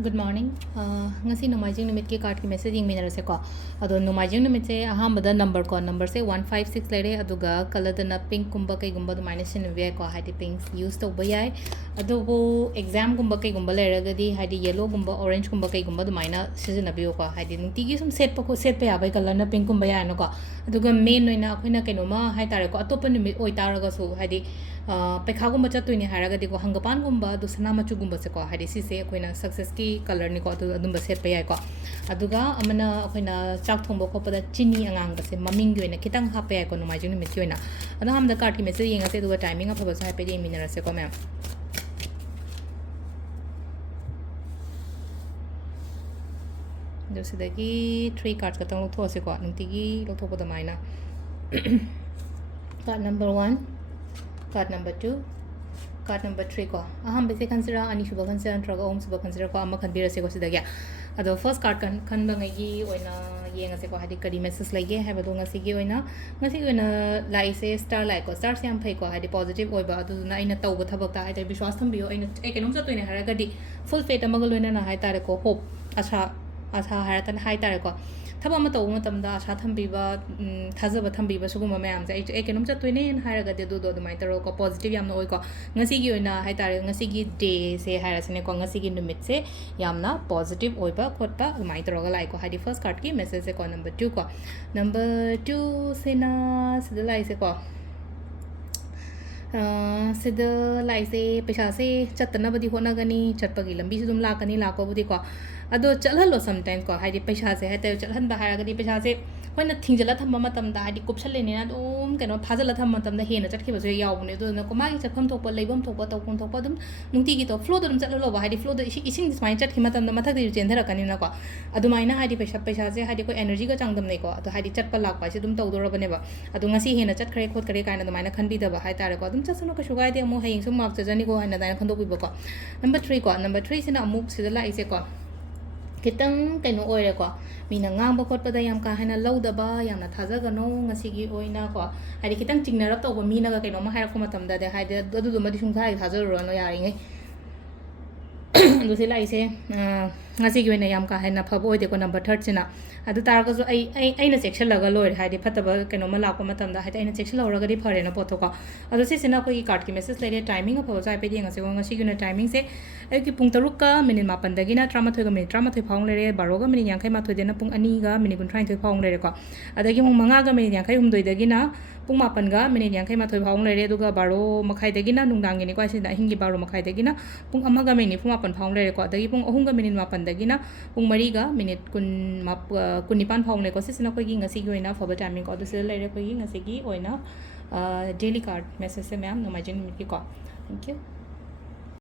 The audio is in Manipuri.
Good morning. Ngasi nomaijing numit ke card ki message ing minara se ko. Ado nomaijing numit se aham bada number ko number se 156 lere aduga color na pink kumba kai gumba du minus in ve ko hadi pinks use to bayai. Ado wo exam gumba kai gumba lere gadi hadi yellow gumba orange gumba kai gumba du minus season na biyo ko hadi nunti gi sum set pa ko set pe abai color na pink gumba ya no ko. Aduga main noina akhina kai no ma hai tare ko atopa numit oi taraga su hadi पैखागुम्बा चतुनी हारगदिको हंगपानगुम्बा दु सना मचुगुम्बा से को हादि सिसे अखोइना सक्सेस की कलर निको अदुम्बा सेट पे याइको अदुगा अमना अखोइना चाक थोंबो खोपदा चिनी अंगांग बसे ममिंग gi oina kitang hape याइको नमाइजिंग निमित gi oina अदा हमदा कार्ड की मेसेज येंगा से दुगा टाइमिंग अफबा से हापे जे मिनर से को मैम दोसिदगी 3 कार्ड्स का तंग लोथो से को नुतिगी लोथो पदा माइना card number 1 card number 2 card number 3 ko aham bese consider ani shuba consider antraga om shuba consider ko amma khanbira se ko sidagya ado first card kan bangai gi oina yenga se ko hadi kadi message lage haba do ngasi gi oina lai se star like ko star se am phai ko hadi positive oiba adu na aina tawba thabak ta hadi biswas thambiyo aina ekenom sa toine haragadi full faith amaga loina na hai tare ko hope asa haratan hai tare ko thaba ma tawu matamda asha thambiba thajaba thambiba suguma mayam se ai kenum chattoine hairaga de do do mai taro ko positive yamna oi ko ngasi gi oina hai tare ngasi gi day se hairasene ko ngasi gi numit se yamna positive oi ba khotpa mai taro ga lai ko hadi first card ki message se ko number 2 se na sida lai se ko sida lai se pesha se chatna badi hona gani chatpa gi lambi se dum la kani la ko budi ko ado chalhalo sometimes ko haidi paisa se hate chalhan ba haragadi paisa se hoina thingjala thamba matam da haidi kupchale ne na dum keno phajala thamba matam da hena chatki ba se yaw ne do na ko magi chakham thokpa leibam thokpa tawkun thokpa dum nungti gi to flow dum chalhalo ba haidi flow da ising smai chatki matam da mathak di chendhara kani na ko adu maina haidi paisa se haidi ko energy ga changdam nei ko ado haidi chatpa lakpa se dum tawdora bane ba adu ngasi hena chat khare khot kare kaina da maina khanbi da ba hai tare ko dum chasano ka shugai de mo haying sum mak chajani ko haina da khandok bi ba ko number 3 sina amuk sidala ise ko kitang kaino oire ko mina ngangba khotpada yam ka hana lawdaba yamna thajagano ngasigi oina ko hari kitang chingnarap to mina ga kaino ma haira ko matam da de haide adu du madi sungthai thajaro no yari ngai adu se lai se ngasigi oina yam ka hana phab oide ko number 3 sina adu tar ga zo aina section laga loir haide phataba kaino ma lakpa matam da haide aina section lawra ga di phare na potho ko adu se sina ko gi card ki message lele timing of ho pe ngase ko ngasi gi na timing se ai ki pung taruk ka minute mapan da gi na 38 ga minute 38 phawng lere 12 ga minute 50 mathoi de na pung ani ga minute 38 phawng lere ko adagi mung manga ga minute 50 da gi na pung mapan ga minute 50 mathoi phawng lere duga 12 makhai da gi na nungdang ni ko ai da hingi 12 makhai da gi na pung amma ga minute mapan phawng lere ko adagi pung ahum ga minute mapan da gi na pung mari ga minute kun nipan phawng le ko sisina ko gi ngasi gi oina foba timing ko du se lere ko gi ngasi gi oina daily card message se ma'am no margin mi ko thank you